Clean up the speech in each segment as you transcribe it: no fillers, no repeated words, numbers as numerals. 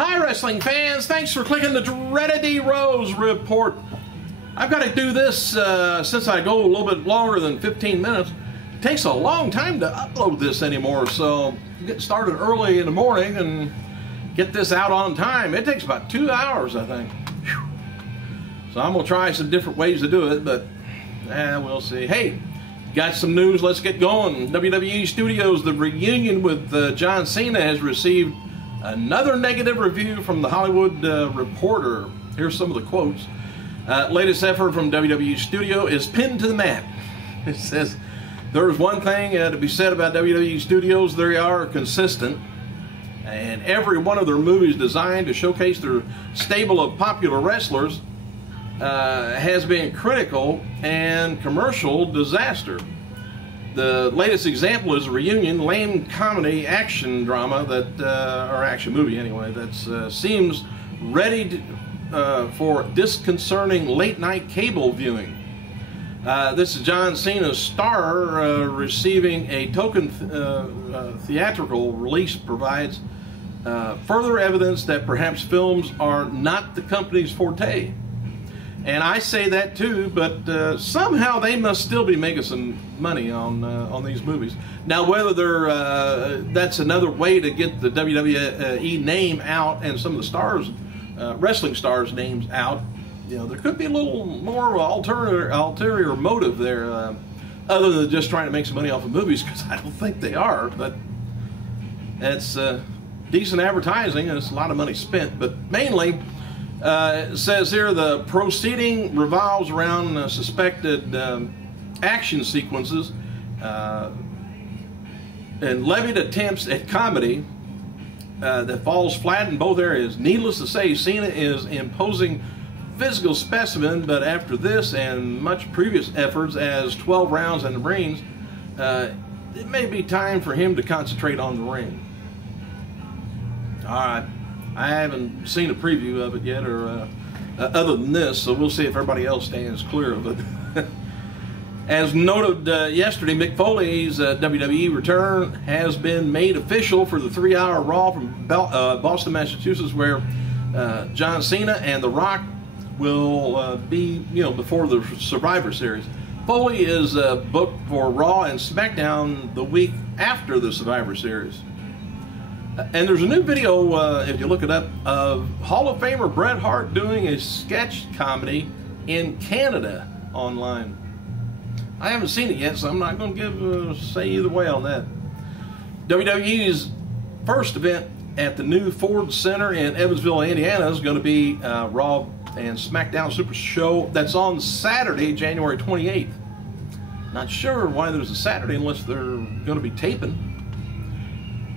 Hi wrestling fans, thanks for clicking the Dreaded D Rose report. I've got to do this since I go a little bit longer than 15 minutes. It takes a long time to upload this anymore, so get started early in the morning and get this out on time. It takes about 2 hours, I think. Whew. So I'm going to try some different ways to do it, but we'll see. Hey, got some news, let's get going. WWE Studios, the reunion with John Cena has received another negative review from the Hollywood Reporter. Here's some of the quotes. Latest effort from WWE Studio is pinned to the mat. It says, there's one thing to be said about WWE Studios. They are consistent, and every one of their movies designed to showcase their stable of popular wrestlers has been critical and commercial disaster. The latest example is a reunion lame comedy action drama that, or action movie anyway, that seems ready for disconcerting late night cable viewing. This is John Cena's star receiving a token theatrical release provides further evidence that perhaps films are not the company's forte. And I say that too, but somehow they must still be making some money on these movies. Now, whether they're that's another way to get the WWE name out and some of the stars, wrestling stars' names out. You know, there could be a little more ulterior motive there, other than just trying to make some money off of movies, because I don't think they are. But it's decent advertising, and it's a lot of money spent. But mainly, it says here the proceeding revolves around suspected action sequences and levied attempts at comedy that falls flat in both areas. Needless to say, Cena is imposing physical specimen, but after this and much previous efforts as 12 rounds in the rings, it may be time for him to concentrate on the ring. Alright, I haven't seen a preview of it yet, or other than this, so we'll see if everybody else stands clear of it. As noted yesterday, Mick Foley's WWE return has been made official for the 3-hour Raw from Boston, Massachusetts, where John Cena and The Rock will be, before the Survivor Series. Foley is booked for Raw and SmackDown the week after the Survivor Series. And there's a new video, if you look it up, of Hall of Famer Bret Hart doing a sketch comedy in Canada online. I haven't seen it yet, so I'm not going to say either way on that. WWE's first event at the new Ford Center in Evansville, Indiana is going to be Raw and SmackDown Super Show. That's on Saturday, January 28th. Not sure why there's a Saturday unless they're going to be taping.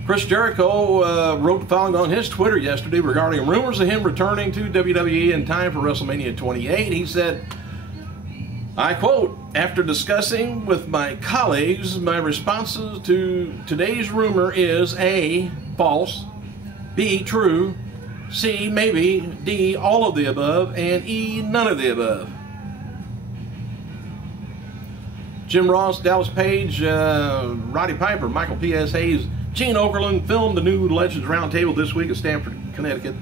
Chris Jericho wrote the following on his Twitter yesterday regarding rumors of him returning to WWE in time for WrestleMania 28. He said, I quote, after discussing with my colleagues, my responses to today's rumor is A, false, B, true, C, maybe, D, all of the above, and E, none of the above. Jim Ross, Dallas Page, Roddy Piper, Michael P.S. Hayes, Gene Okerlund filmed the new Legends Roundtable this week in Stamford, Connecticut.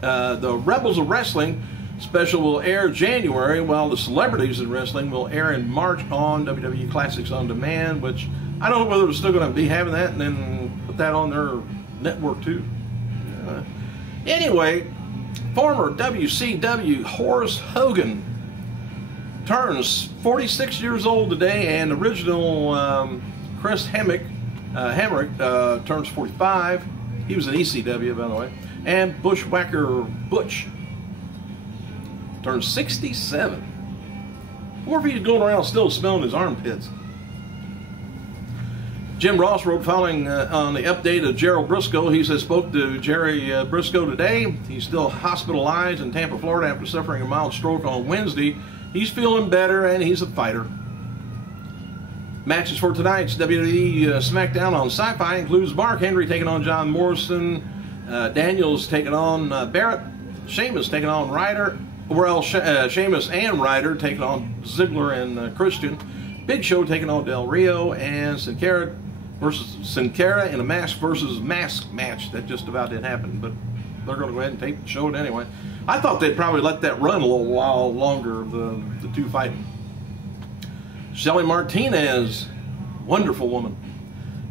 The Rebels of Wrestling special will air January, while the Celebrities in Wrestling will air in March on WWE Classics On Demand, which I don't know whether they're still going to be having that and then put that on their network too. Anyway, former WCW Horace Hogan turns 46 years old today, and original Chris Hemrick turns 45. He was in ECW, by the way. And Bushwhacker Butch turns 67. Or if he's going around still smelling his armpits. Jim Ross wrote following on the update of Gerald Briscoe. He says, spoke to Jerry Briscoe today. He's still hospitalized in Tampa, Florida after suffering a mild stroke on Wednesday. He's feeling better and he's a fighter. Matches for tonight's WWE SmackDown on Sci-Fi includes Mark Henry taking on John Morrison, Daniels taking on Barrett, Sheamus taking on Ryder, Sheamus and Ryder taking on Ziggler and Christian, Big Show taking on Del Rio, and Sin Cara in a mask versus mask match. That just about didn't happen, but they're going to go ahead and tape the show anyway. I thought they'd probably let that run a little while longer, the two fighting. Shelly Martinez, wonderful woman,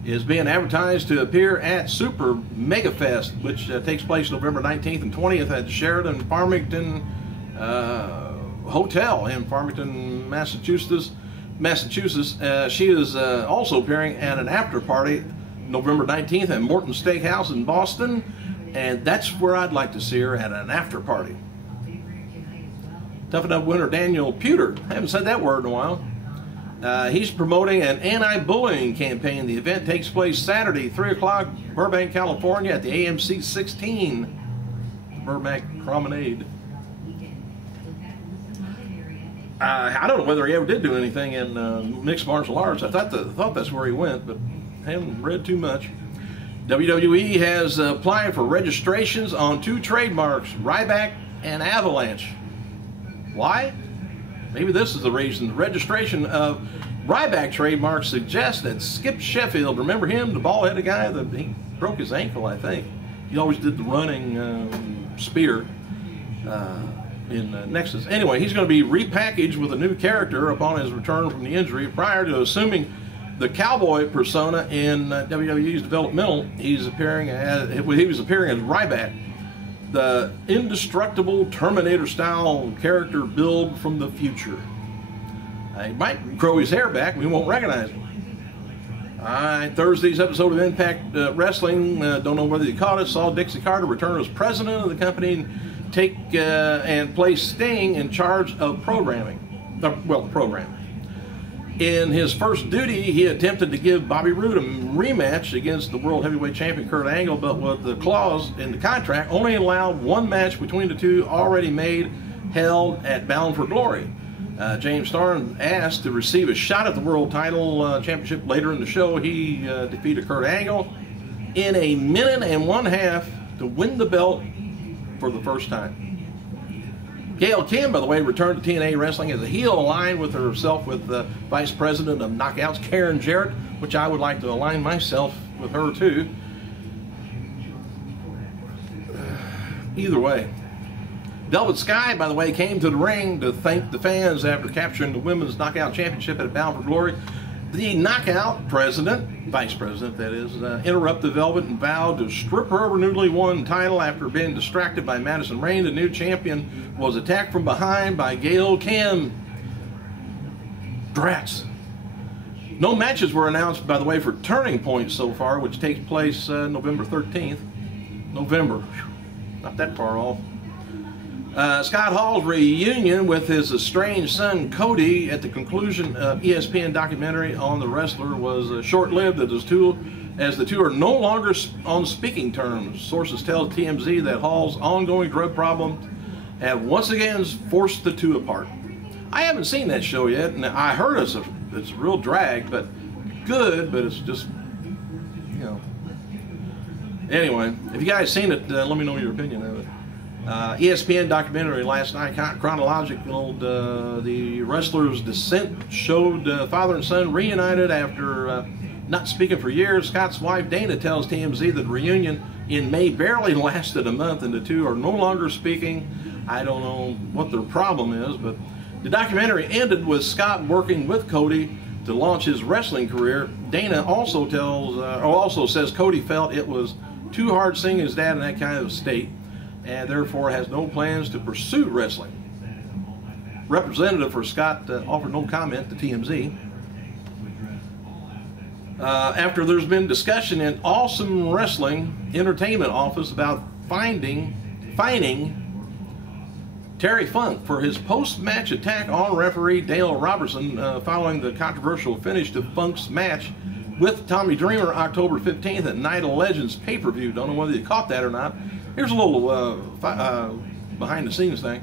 is being advertised to appear at Super Mega Fest, which takes place November 19th and 20th at Sheraton Farmington Hotel in Farmington, Massachusetts. She is also appearing at an after party November 19th at Morton Steakhouse in Boston, and that's where I'd like to see her, at an after party. Tough Enough winner Daniel Puder, I haven't said that word in a while. He's promoting an anti-bullying campaign. The event takes place Saturday, 3 o'clock, Burbank, California, at the AMC 16 Burbank Promenade. I don't know whether he ever did do anything in mixed martial arts. I thought that's where he went, but I haven't read too much. WWE has applied for registrations on 2 trademarks, Ryback and Avalanche. Why? Maybe this is the reason. The registration of Ryback trademark suggests that Skip Sheffield, remember him, the bald-headed guy, he broke his ankle, I think. He always did the running spear in Nexus. Anyway, he's going to be repackaged with a new character upon his return from the injury. Prior to assuming the cowboy persona in WWE's developmental, he was appearing as Ryback, the indestructible Terminator-style character build from the future. He might grow his hair back, we won't recognize him. Alright, Thursday's episode of Impact Wrestling, don't know whether you caught it, saw Dixie Carter return as president of the company and take and place Sting in charge of programming. The program. In his first duty, he attempted to give Bobby Roode a rematch against the World Heavyweight Champion Kurt Angle, but with the clause in the contract, only allowed one match between the two already made, held at Bound for Glory. James Storm asked to receive a shot at the World Title Championship later in the show. He defeated Kurt Angle in a minute and 1/2 to win the belt for the first time. Gail Kim, by the way, returned to TNA Wrestling as a heel, aligned with herself with the Vice President of Knockouts, Karen Jarrett, which I would like to align myself with her too. Either way. Velvet Sky, by the way, came to the ring to thank the fans after capturing the Women's Knockout Championship at Bound for Glory. The Knockout president, vice president that is, interrupted Velvet and vowed to strip her of her newly won title after being distracted by Madison Rayne. The new champion was attacked from behind by Gail Kim. Drats. No matches were announced, by the way, for Turning Point so far, which takes place November 13th. November. Not that far off. Scott Hall's reunion with his estranged son Cody at the conclusion of ESPN documentary on the wrestler was short-lived as the two are no longer on speaking terms. Sources tell TMZ that Hall's ongoing drug problems have once again forced the two apart. I haven't seen that show yet, and I heard it's a real drag, but good, but it's just, you know. Anyway, if you guys seen it, let me know your opinion of it. ESPN documentary last night, chronological, the wrestler's descent showed father and son reunited after not speaking for years. Scott's wife Dana tells TMZ that the reunion in May barely lasted a month and the two are no longer speaking. I don't know what their problem is, but the documentary ended with Scott working with Cody to launch his wrestling career. Dana also says Cody felt it was too hard seeing his dad in that kind of state, and therefore has no plans to pursue wrestling. Representative for Scott offered no comment to TMZ. After there's been discussion in Awesome Wrestling Entertainment office about fining Terry Funk for his post-match attack on referee Dale Robertson following the controversial finish to Funk's match with Tommy Dreamer October 15th at Night of Legends pay-per-view. Don't know whether you caught that or not. Here's a little behind-the-scenes thing.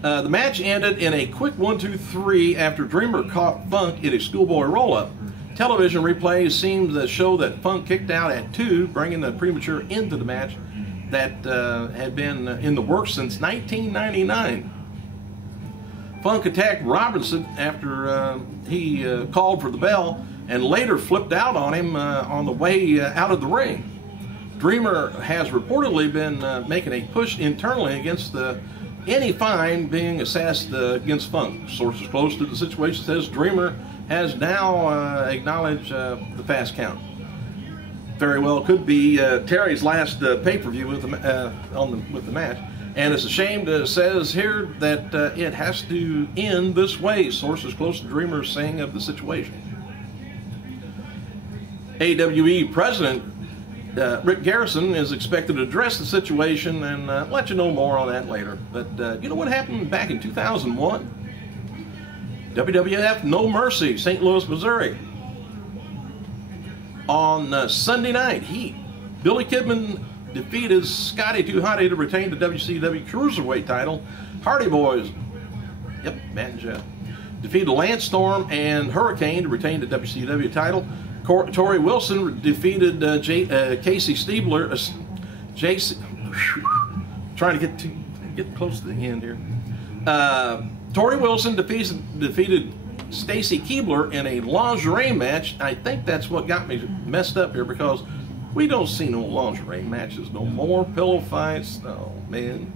The match ended in a quick 1-2-3 after Dreamer caught Funk in a schoolboy roll-up. Television replays seem to show that Funk kicked out at 2, bringing the premature end to the match that had been in the works since 1999. Funk attacked Robinson after he called for the bell and later flipped out on him on the way out of the ring. Dreamer has reportedly been making a push internally against any fine being assessed against Funk. Sources close to the situation says Dreamer has now acknowledged the fast count. Very well could be Terry's last pay-per-view with the match, and it's a shame that it says here that it has to end this way. Sources close to Dreamer saying of the situation. AWE President Rick Garrison is expected to address the situation and let you know more on that later. But you know what happened back in 2001? WWF No Mercy, St. Louis, Missouri. On Sunday Night Heat, Billy Kidman defeated Scotty 2 Hotty to retain the WCW Cruiserweight title. Hardy Boys, yep, Matt and Jeff, defeated Lance Storm and Hurricane to retain the WCW title. Torrie Wilson defeated Casey Stiebler. Trying to get close to the end here. Torrie Wilson defeated Stacy Keibler in a lingerie match. I think that's what got me messed up here, because we don't see no lingerie matches no more. Pillow fights, oh man.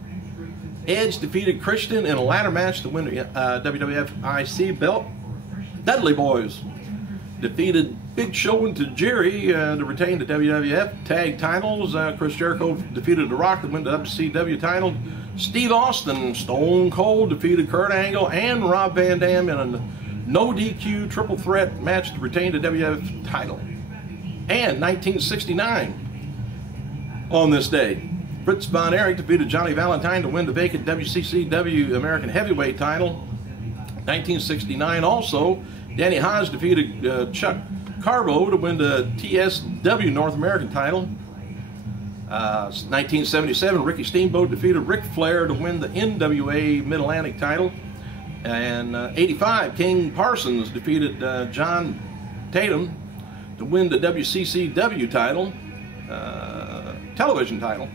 Edge defeated Christian in a ladder match to win the WWF IC belt. Dudley Boys defeated Big Show and Tajiri to retain the WWF tag titles. Chris Jericho defeated The Rock to win the WCW title. Steve Austin, Stone Cold, defeated Kurt Angle and Rob Van Dam in a no DQ triple threat match to retain the WWF title. And 1969, on this day, Fritz Von Erich defeated Johnny Valentine to win the vacant WCCW American Heavyweight title. 1969 also, Danny Haas defeated Chuck Carbo to win the TSW North American title. 1977, Ricky Steamboat defeated Ric Flair to win the NWA Mid-Atlantic title. And 85, King Parsons defeated John Tatum to win the WCCW title, television title.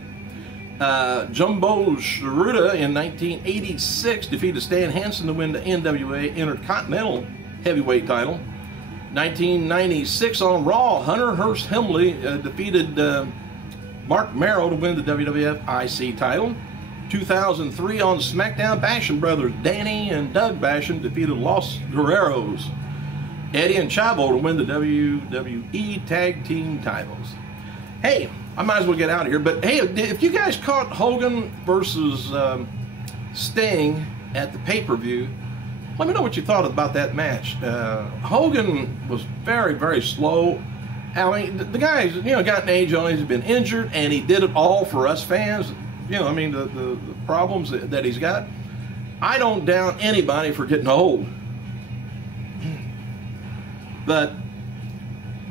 Jumbo Shruda in 1986 defeated Stan Hansen to win the NWA Intercontinental Heavyweight title. 1996 on Raw, Hunter Hearst Helmsley defeated Mark Merrow to win the WWF IC title. 2003 on SmackDown, Basham brothers Danny and Doug Basham defeated Los Guerreros. Eddie and Chavo to win the WWE Tag Team titles. Hey, I might as well get out of here, but hey, if you guys caught Hogan versus Sting at the pay-per-view, let me know what you thought about that match. Hogan was very, very slow. I mean, the guy's, got an age on him. He's been injured, and he did it all for us fans. I mean, the problems that he's got. I don't doubt anybody for getting old. But,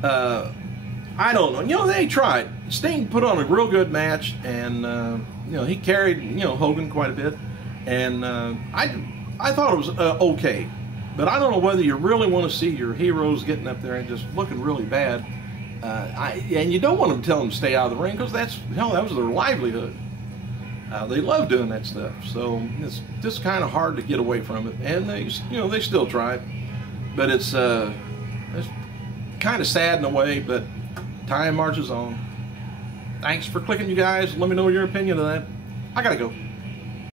I don't know. They tried. Sting put on a real good match, and, he carried, Hogan quite a bit. And I thought it was okay. But I don't know whether you really want to see your heroes getting up there and just looking really bad. And you don't want them to tell them to stay out of the ring, because that was their livelihood. They love doing that stuff, so it's just kind of hard to get away from it. And they still tried, but it's kind of sad in a way. But time marches on. Thanks for clicking, you guys. Let me know your opinion of that. I gotta go.